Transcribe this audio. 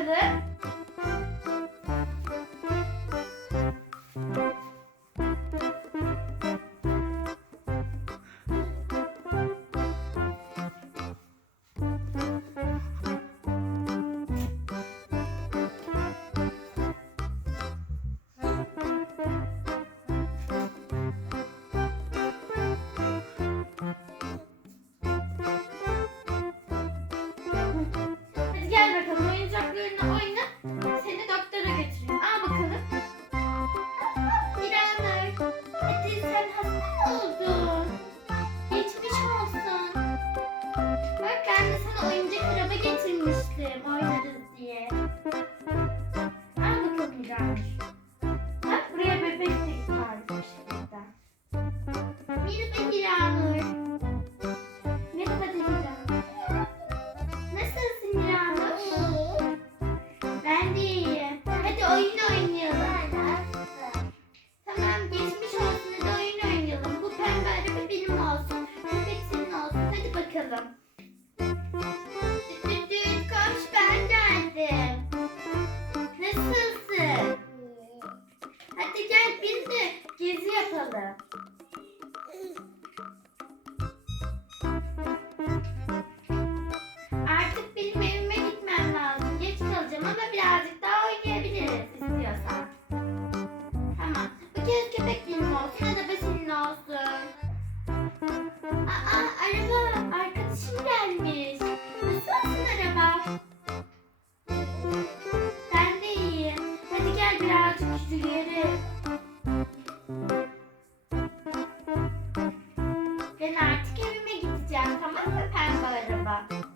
Bakalım. Ben artık evime gideceğim tamam mı pembe araba?